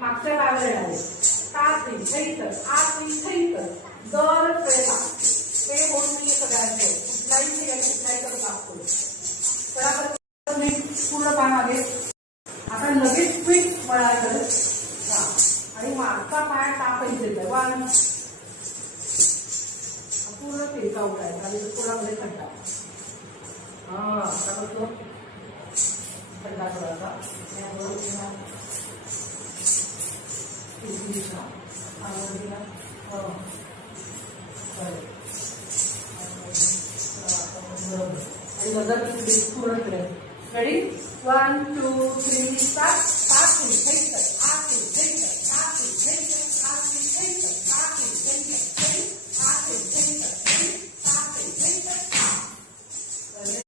मागच्या पायावर येणार आहे तास थैतर आत थैतर दर वेळेला ते होत नाहीये सगळ्यांचे कुठलाही करत लागतो तर पूर्ण पाहावे आता लगेच क्विक वळायचं आणि मागचा पाय टाकायचे वन पूर्ण फेसा उठायचा आणि थोडामध्ये थंडा आता बसतो थंडा थोडासा Ready? 1, 2, 3, start.